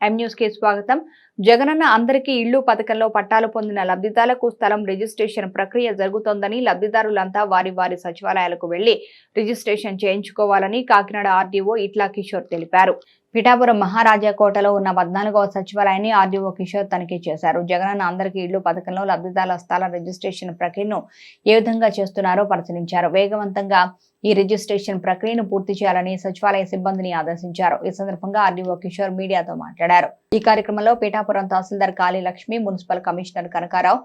కి స్వాగతం. జగనన్న అందరికీ ఇళ్ళు పథకంలో పట్టాలు పొందిన లబ్ధిదారులకు స్థలం రిజిస్ట్రేషన్ ప్రక్రియ జరుగుతోందని లబ్ధిదారులంతా వారి వారి సచివాలయాలకు వెళ్ళి రిజిస్ట్రేషన్ చేయించుకోవాలని కాకినాడ ఆర్డీఓ ఇట్లా కిషోర్ తెలిపారు. పిఠాపురం మహారాజా కోటలో ఉన్న పద్నాలుగవ సచివాలయాన్ని ఆర్డీఓ కిషోర్ తనిఖీ చేశారు. జగనన్న అందరికీ ఇళ్ళు పథకంలో లబ్ధిదారుల స్థల రిజిస్ట్రేషన్ ప్రక్రియను ఏ విధంగా చేస్తున్నారో పరిశీలించారు. వేగవంతంగా ఈ రిజిస్ట్రేషన్ ప్రక్రియను పూర్తి చేయాలని సచివాలయ సిబ్బందిని ఆదేశించారు. ఈ సందర్భంగా ఆర్డీఓ కిషోర్ మీడియాతో మాట్లాడారు. ఈ కార్యక్రమంలో Pithapuram tahsildar Kali Lakshmi municipal commissioner Kanakarao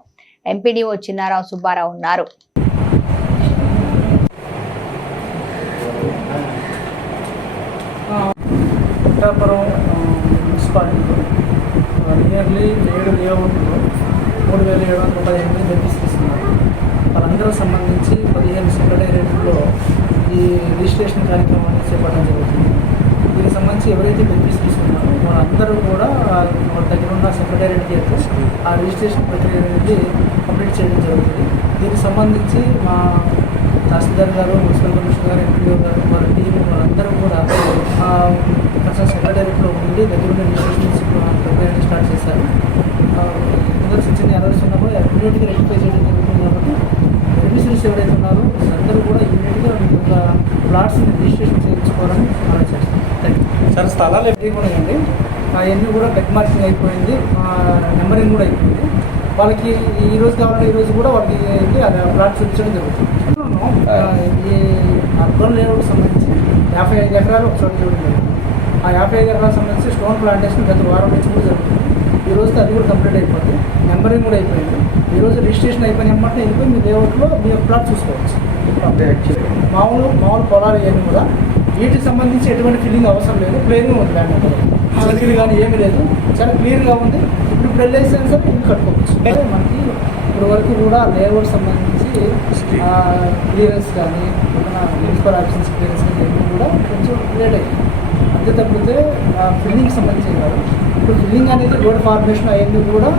MPDO Chinnarao Subbarao ఉన్నారు. పిఠాపురం మున్సిపాలిటీలో నియర్లీ ఏడు మూడు వేల ఏడు వందల వాళ్ళందరూ సంబంధించి పదిహేను సెక్రటేరియట్లో ఈ రిజిస్ట్రేషన్ కార్యక్రమాన్ని చేపట్టడం జరుగుతుంది. దీనికి సంబంధించి ఎవరైతే బెనిఫిట్స్ తీసుకున్నారో వాళ్ళందరూ కూడా వాళ్ళ దగ్గర ఉన్న సెక్రటేరియట్ వెళ్తే ఆ రిజిస్ట్రేషన్ ప్రక్రియ అనేది కంప్లీట్ చేయడం జరుగుతుంది. దీనికి సంబంధించి మా తహసీల్దార్ గారు మున్సిపల్ కమిషనర్ గారు ఎంపీఓ గారు వారి టీం వాళ్ళందరూ కూడా కన్సర్న్ సెక్రటేరియట్లో ఉండి దగ్గర ఉన్న రిజిస్ట్రేషన్ స్టార్ట్ చేశారు. ముందర చిన్న ఎర్రర్స్ ఉన్నప్పుడు ఇమీడియట్గా రెక్టిఫై చేయడం జరుగుతుంది కాబట్టి బెనిఫిషరీస్ ఎవరైతే ఉన్నారో అందరూ కూడా ప్లాట్స్ని రిజిస్ట్రేషన్ చేయించుకోవాలని మనం చేస్తాం. థ్యాంక్ యూ సార్ స్థలాలు ఇది కూడా అండి అవన్నీ కూడా బెడ్ మార్కింగ్ అయిపోయింది. నెంబరింగ్ కూడా అయిపోయింది. వాళ్ళకి ఈ రోజు కావాలంటే ఈ రోజు కూడా వాళ్ళకి ప్లాట్ చూపించడం జరుగుతుంది. ఈ అర్బన్ లేఅవుట్ సంబంధించి యాభై ఐదు ఎకరాలు ఒక చోట చూడడం. జరిగింది ఆ యాభై ఐదు ఎకరాలకు సంబంధించి స్టోన్ ప్లాంటేషన్ గత వారం నుంచి కూడా జరుగుతుంది. ఈ రోజుకి అది కూడా కంప్లీట్ అయిపోయింది. నెంబరింగ్ కూడా అయిపోయింది. ఈ రోజు రిజిస్ట్రేషన్ అయిపోయిన వెంటనే వెళ్ళిపోయి మీ లేఅవుట్లో మీ ప్లాట్ చూసుకోవచ్చు. మామూలు మామూలు పొలాలు ఇవన్నీ కూడా వీటికి సంబంధించి ఎటువంటి ఫిల్లింగ్ అవసరం లేదు. ప్లేన్గా ఉంది ల్యాండ్ సర్కిల్ కానీ ఏమీ లేదు. చాలా క్లియర్గా ఉంది. ఇప్పుడు ఇప్పుడు వెళ్ళేసిన సరే ఇల్లు కట్టుకోవచ్చు. అంటే మనకి ఇప్పుడు వరకు కూడా లేఅవుట్ సంబంధించి క్లియరెన్స్ కానీ మున్సిపల్ ఆఫీసెస్ క్లియరెన్స్ కానీ కూడా కొంచెం లేట్ అయ్యింది అంతే తప్పితే ఫిల్లింగ్ సంబంధించి కాదు. ఇప్పుడు ఫిల్లింగ్ అనేది రోడ్ ఫార్మేషన్ అవన్నీ కూడా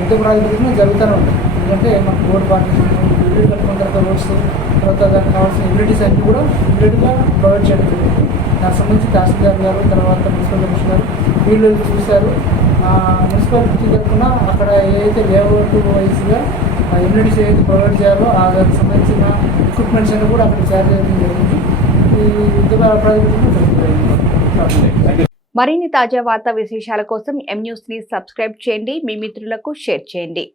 యుద్ధ ప్రాతిపదికన జరుగుతూనే ఉంటాయి ఎందుకంటే మనకు రోడ్ ఫార్మేషన్ బిల్డింగ్ కట్టుకున్న తర్వాత రోడ్స్ తర్వాత దానికి కావాల్సిన ఎబిలిటీస్ అన్నీ కూడా ఇమీడియట్గా ప్రొవైడ్ చేయడం జరిగింది. దానికి సంబంధించి తహసీల్దార్ గారు తర్వాత మున్సిపల్ కమిషనర్ వీళ్ళు చూశారు. ఆ, మున్సిపాలిటీ తరఫున అక్కడ ఏదైతే లేఅవుట్ వైజ్గా యూనిటీస్ ఏదైతే ప్రొవైడ్ చేయాలో ఆ దానికి సంబంధించిన ఎక్విప్మెంట్స్ అన్ని కూడా అక్కడ షేర్ చేయడం జరిగింది. ఈ యుద్ధ ప్రాతిపదికన మరిన్ని తాజా వార్తా విశేషాల కోసం ఎం న్యూస్ని సబ్స్క్రైబ్ చేయండి. మీ మిత్రులకు షేర్ చేయండి.